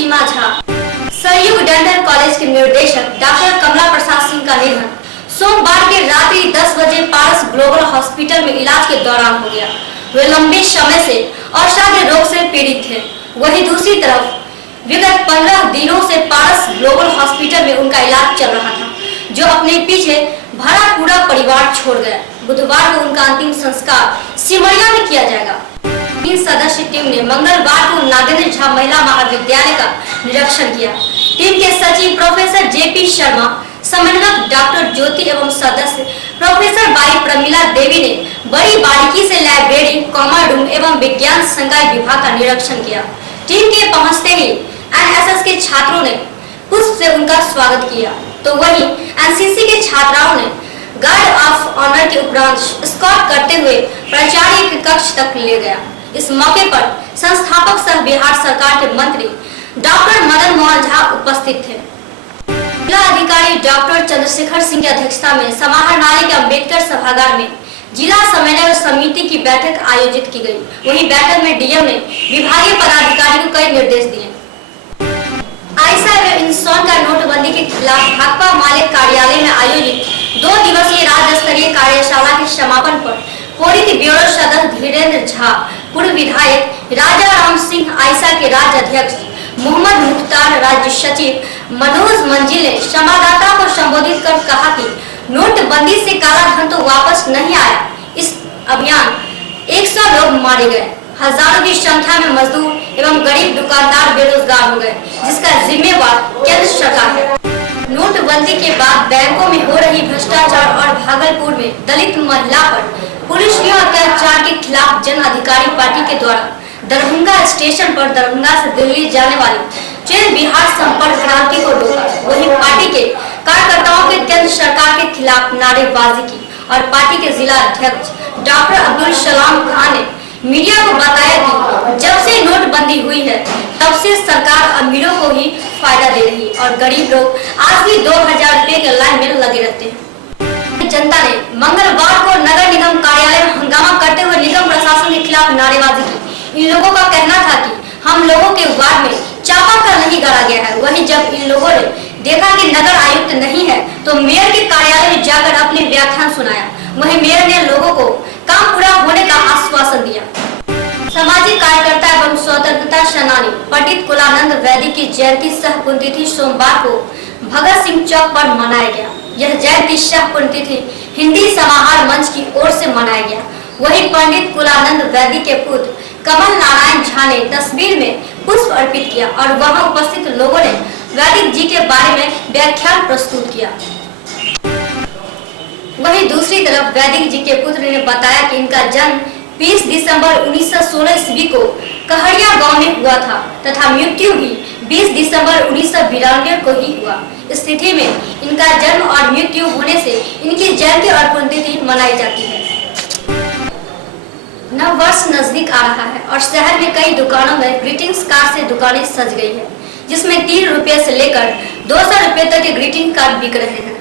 सीमा झा। संयुक्त dental college के निर्देशक डॉक्टर कमला प्रसाद सिंह का निधन सोमवार की रात्रि 10 बजे पारस ग्लोबल हॉस्पिटल में इलाज के दौरान हो गया। वे लंबे समय से अवसाद रोग से पीड़ित थे। वहीं दूसरी तरफ विगत 15 दिनों से पारस ग्लोबल हॉस्पिटल में उनका इलाज चल रहा था, जो अपने पीछे भरा पूरा परिवार छोड़ गया। बुधवार को उनका अंतिम संस्कार सिमरिया में किया जाएगा। 3 सदस्यीय टीम ने मंगलवार को नागेंद्र झा महिला महाविद्यालय का निरीक्षण किया। टीम के सचिव प्रोफेसर जेपी शर्मा, समन्वयक डॉक्टर ज्योति एवं सदस्य प्रोफेसर बाई प्रमिला देवी ने बड़ी बारीकी से लाइब्रेरी, कॉमन रूम एवं विज्ञान संकाय विभाग का निरीक्षण किया। टीम के पहुंचते ही एनएसएस के छात्रों ने पुष्प से उनका स्वागत किया, तो वहीं एनसीसी के छात्राओं ने गार्ड ऑफ ऑनर के उपरांत स्कॉट करते हुए प्राचार्य के कक्ष तक ले गया। इस मौके पर संस्थापक सह बिहार सरकार के मंत्री डॉक्टर मदन मोहन झा उपस्थित थे। जिला अधिकारी डॉक्टर चंद्रशेखर सिंह की अध्यक्षता में समाहरणालय के अम्बेडकर सभागार में जिला समन्वय समिति की बैठक आयोजित की गई। वहीं बैठक में डीएम ने विभागीय पदाधिकारी को कई निर्देश दिए। आयशा एवं इंसान का नोटबंदी के खिलाफ भाकपा माले कार्यालय में आयोजित 2 दिवसीय राज्य स्तरीय कार्यशाला के समापन पर पोलित ब्यूरो सदस्य धीरेन्द्र झा, पूर्व विधायक राजा राम सिंह, आयशा के राज्य अध्यक्ष मोहम्मद मुख्तार, राज्य सचिव मनोज मंजिल ने संवाददाता को संबोधित कर कहा कि नोटबंदी से काला धन तो वापस नहीं आया। इस अभियान 100 लोग मारे गए, हजारों की संख्या में मजदूर एवं गरीब दुकानदार बेरोजगार हो गए, जिसका जिम्मेवार केंद्र सरकार है। नोटबंदी के बाद बैंकों में हो रही भ्रष्टाचार और भागलपुर में दलित महिला पर पुलिस के अत्याचार के खिलाफ जन अधिकारी पार्टी के द्वारा दरभंगा स्टेशन पर दरभंगा से दिल्ली जाने वाली ट्रेन बिहार संपर्क क्रांति को रोका। वहीं पार्टी के कार्यकर्ताओं के केंद्र सरकार के खिलाफ नारेबाजी की और पार्टी के जिला अध्यक्ष डॉक्टर अब्दुल सलाम खान ने मीडिया को बताया कि जब से नोटबंदी हुई है तब से सरकार अमीरों को ही फायदा दे रही है और गरीब लोग आज भी 2000 रुपए के लाइन में लगे रहते हैं। जनता ने मंगलवार को नगर निगम कार्यालय में हंगामा करते हुए निगम प्रशासन के खिलाफ नारेबाजी की। इन लोगों का कहना था कि हम लोगों के वार्ड में चापाकल नहीं गड़ा गया है। वहीं जब इन लोगों ने देखा कि नगर आयुक्त नहीं है तो मेयर के कार्यालय में जाकर अपने व्याख्यान सुनाया। वहीं मेयर ने लोगों को काम पूरा होने का आश्वासन दिया। सामाजिक कार्यकर्ता एवं स्वतंत्रता सेनानी पंडित कुलानंद वैदिक की जयंती सह पुण्यतिथि सोमवार को भगत सिंह चौक पर मनाया गया। यह जयंती सह पुण्यतिथि हिंदी समाहार मंच की ओर से मनाया गया। वहीं पंडित कुलानंद वैदिक के पुत्र कमल नारायण झा ने तस्वीर में पुष्प अर्पित किया और वहां उपस्थित लोगों ने वैदिक जी के बारे में व्याख्यान प्रस्तुत किया। वहीं दूसरी तरफ वैदिक जी के पुत्र ने बताया कि इनका जन्म 20 दिसंबर 1916 ईस्वी को कहड़िया गांव में हुआ था तथा मृत्यु भी 20 दिसंबर 1992 को ही हुआ। इस स्थिति में इनका जन्म और मृत्यु होने से इनकी जयंती और पुण्यतिथि मनाई जाती है। नव वर्ष नजदीक आ रहा है और शहर में कई दुकानों में ग्रीटिंग्स कार्ड से दुकानें सज गई है, जिसमें 3 रुपए से लेकर 200 रुपए तक के ग्रीटिंग कार्ड बिक रहे हैं।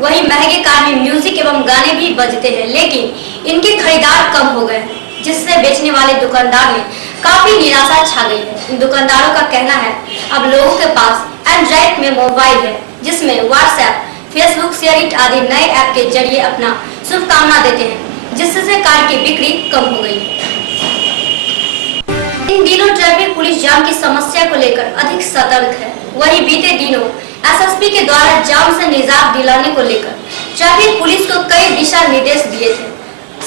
वहीं महंगे कार्ड में म्यूजिक एवं गाने भी बजते हैं, लेकिन इनके खरीदार कम हो गए हैं, जिससे बेचने वाले दुकानदार में काफी निराशा छा गई है। इन दुकानदारों का कहना है अब लोगों के पास एंड्रॉइड में मोबाइल है, जिसमें व्हाट्सएप, फेसबुक, शेयरिट आदि नए ऐप के जरिए अपना शुभकामना देते हैं, जिससे कार की बिक्री कम हो गई है। इन दिनों ट्रैफिक पुलिस जाम की समस्या को लेकर अधिक सतर्क है। वहीं बीते दिनों एसएसपी के द्वारा जाम से निजात दिलाने को लेकर ट्रैफिक पुलिस को कई दिशा निर्देश दिए थे।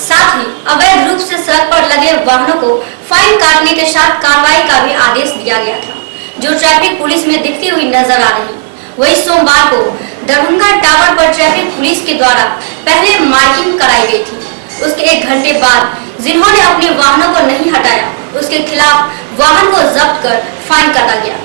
साथ ही अवैध रूप से सड़क पर लगे वाहनों को फाइन काटने के साथ कार्रवाई का भी आदेश दिया गया था, जो ट्रैफिक पुलिस में दिखती हुई नजर आ रही। वही सोमवार को दरभंगा टावर पर ट्रैफिक पुलिस के द्वारा पहले मार्किंग कराई गई थी। उसके 1 घंटे बाद जिन्होंने अपने वाहनों को नहीं हटाया, उसके खिलाफ वाहन को जब्त कर फाइन काटा गया।